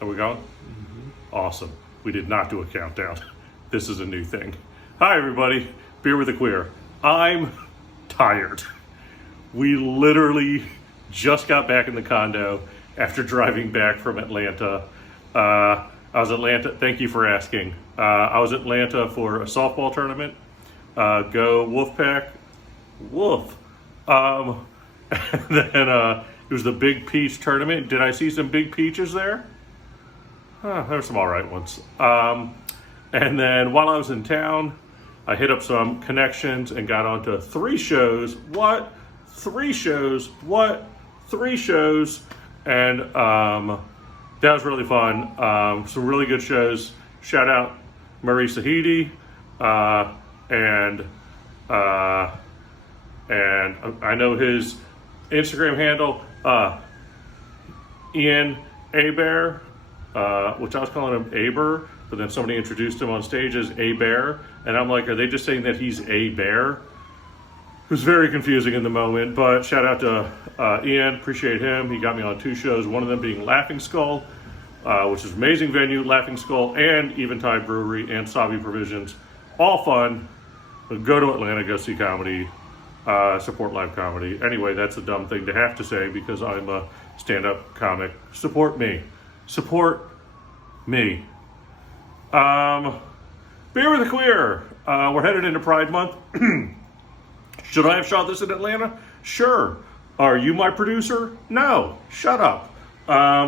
Are we going? Awesome. We did not do a countdown. This is a new thing. Hi, everybody. Beer with a Queer. I'm tired. We literally just got back in the condo after driving back from Atlanta. I was Atlanta. Thank you for asking. I was Atlanta for a softball tournament. Go Wolfpack. Woof. And then it was the Big Peach tournament. Did I see some big peaches there? There were some all right ones. And then while I was in town, I hit up some connections and got onto 3 shows. What? 3 shows? What? 3 shows? And that was really fun. Some really good shows. Shout out Murray Sahidi and I know his Instagram handle, Ian Aber, which I was calling him Aber, but then somebody introduced him on stage as A Bear, and I'm like, are they just saying that he's a bear? It was very confusing in the moment, but shout out to Ian, appreciate him. He got me on 2 shows, one of them being Laughing Skull, which is an amazing venue, Laughing Skull, and Eventide Brewery and Sabi Provisions. All fun. Go to Atlanta, go see comedy, support live comedy. Anyway, that's a dumb thing to have to say because I'm a stand-up comic. Support me. Support me. Beer with a Queer. We're headed into Pride Month. Should I have shot this in Atlanta? Sure. Are you my producer? No. Shut up.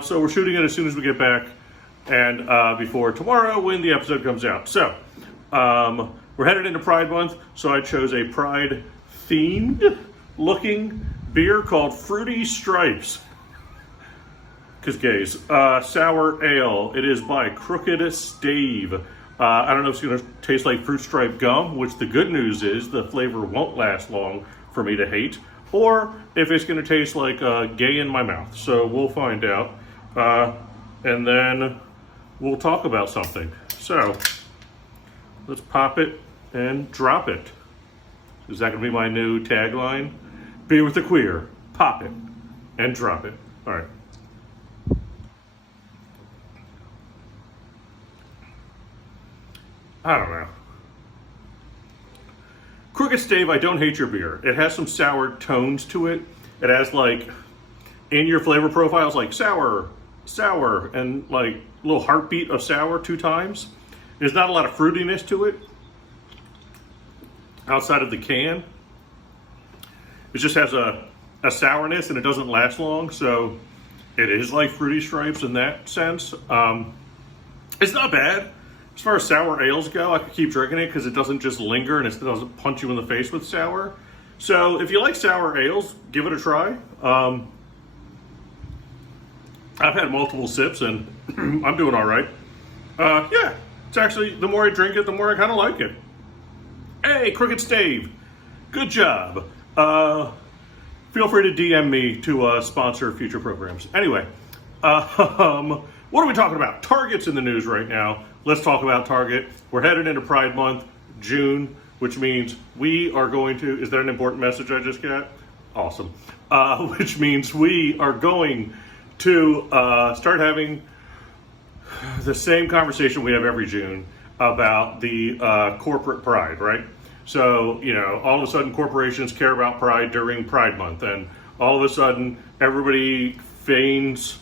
So we're shooting it as soon as we get back and before tomorrow when the episode comes out. So we're headed into Pride Month, so I chose a Pride-themed looking beer called Fruity Stripes. Because gays. Sour Ale. It is by Crooked Stave. I don't know if it's going to taste like fruit stripe gum, which the good news is the flavor won't last long for me to hate, or if it's going to taste like gay in my mouth. So we'll find out. And then we'll talk about something. So let's pop it and drop it. Is that going to be my new tagline? Beer with the Queer. Pop it and drop it. All right. I don't know. Crooked Stave, I don't hate your beer. It has some sour tones to it. It has like, in your flavor profiles, like sour, and like a little heartbeat of sour 2 times. There's not a lot of fruitiness to it outside of the can. It just has a sourness and it doesn't last long. So it is like Fruity Stripes in that sense. It's not bad. As far as sour ales go, I could keep drinking it because it doesn't just linger and it doesn't punch you in the face with sour. So if you like sour ales, give it a try. I've had multiple sips and I'm doing all right. Yeah, it's actually, the more I drink it, the more I kind of like it. Hey, Crooked Stave, good job. Feel free to DM me to sponsor future programs. Anyway, what are we talking about? Target's in the news right now. Let's talk about Target. We're headed into Pride Month, June, which means we are going to, is that an important message I just got? Awesome. Which means we are going to start having the same conversation we have every June about the corporate pride, right? So, you know, all of a sudden corporations care about pride during Pride Month, and all of a sudden everybody feigns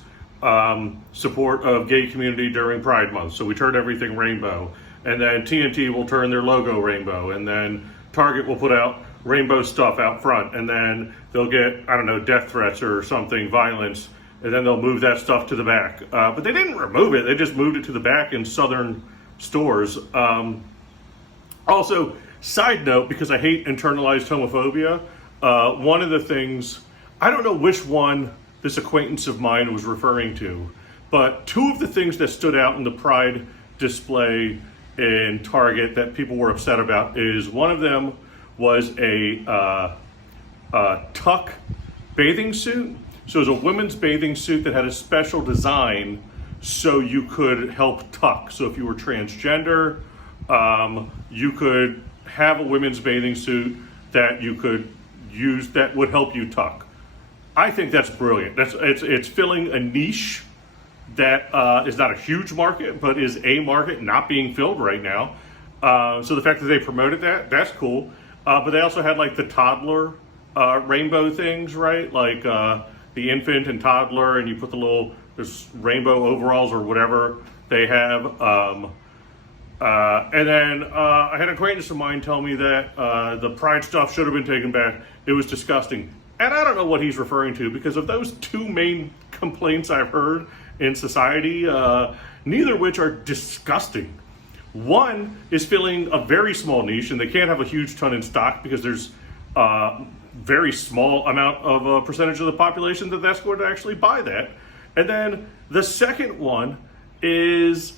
support of gay community during Pride Month. So we turn everything rainbow. And then TNT will turn their logo rainbow. And then Target will put out rainbow stuff out front. And then they'll get, I don't know, death threats or something, violence. And then they'll move that stuff to the back. But they didn't remove it. They just moved it to the back in southern stores. Also, side note, because I hate internalized homophobia, one of the things, I don't know which one this acquaintance of mine was referring to, but 2 of the things that stood out in the Pride display in Target that people were upset about is one of them was a tuck bathing suit. So it was a women's bathing suit that had a special design so you could help tuck. So if you were transgender, you could have a women's bathing suit that you could use that would help you tuck. I think that's brilliant. It's filling a niche that is not a huge market, but is a market not being filled right now. So the fact that they promoted that, that's cool. But they also had like the toddler rainbow things, right? Like the infant and toddler, and you put the little, there's rainbow overalls or whatever they have. And then I had an acquaintance of mine tell me that the Pride stuff should have been taken back. It was disgusting. And I don't know what he's referring to, because of those two main complaints I've heard in society, neither of which are disgusting. One is filling a very small niche, and they can't have a huge ton in stock because there's very small amount of a percentage of the population that's going to actually buy that. And then the second one is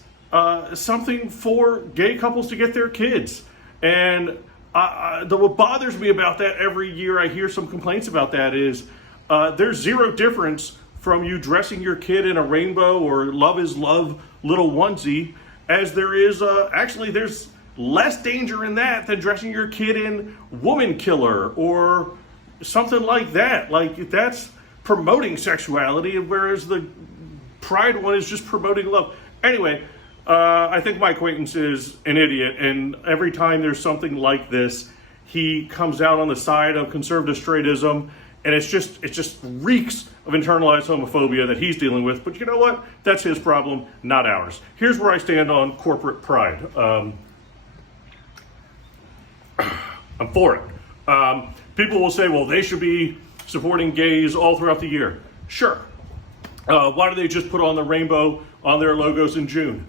something for gay couples to get their kids. And what bothers me about that every year I hear some complaints about that is there's zero difference from you dressing your kid in a rainbow or love is love little onesie, as there is actually there's less danger in that than dressing your kid in woman killer or something like that. Like, that's promoting sexuality, whereas the Pride one is just promoting love. Anyway, I think my acquaintance is an idiot, and every time there's something like this, he comes out on the side of conservative straightism, and it just reeks of internalized homophobia that he's dealing with. But you know what? That's his problem, not ours. Here's where I stand on corporate pride. I'm for it. People will say, well, they should be supporting gays all throughout the year. Sure. Why do they just put on the rainbow on their logos in June?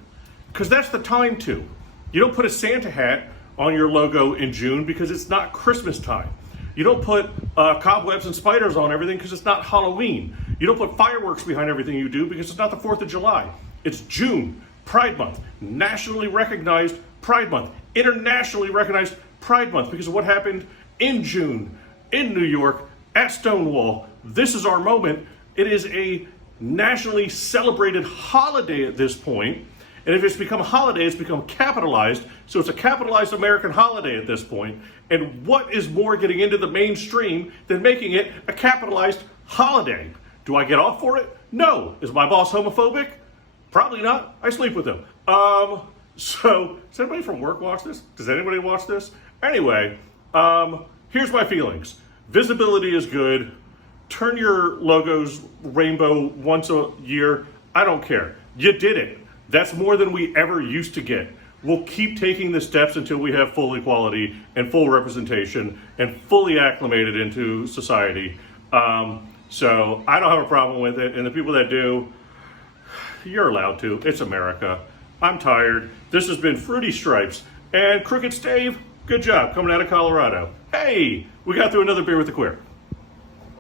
Because that's the time to. You don't put a Santa hat on your logo in June because it's not Christmas time. You don't put cobwebs and spiders on everything because it's not Halloween. You don't put fireworks behind everything you do because it's not the 4th of July. It's June, Pride Month, nationally recognized Pride Month, internationally recognized Pride Month because of what happened in June in New York at Stonewall. This is our moment. It is a nationally celebrated holiday at this point. And if it's become a holiday, it's become capitalized. So it's a capitalized American holiday at this point. And what is more getting into the mainstream than making it a capitalized holiday? Do I get off for it? No. Is my boss homophobic? Probably not. I sleep with him. So does anybody from work watch this? Does anybody watch this? Anyway, here's my feelings. Visibility is good. Turn your logos rainbow once a year. I don't care. You did it. That's more than we ever used to get. We'll keep taking the steps until we have full equality and full representation and fully acclimated into society. So I don't have a problem with it. And the people that do, you're allowed to. It's America. I'm tired. This has been Fruity Stripes and Crooked Stave. Good job coming out of Colorado. Hey, we got through another beer with the queer.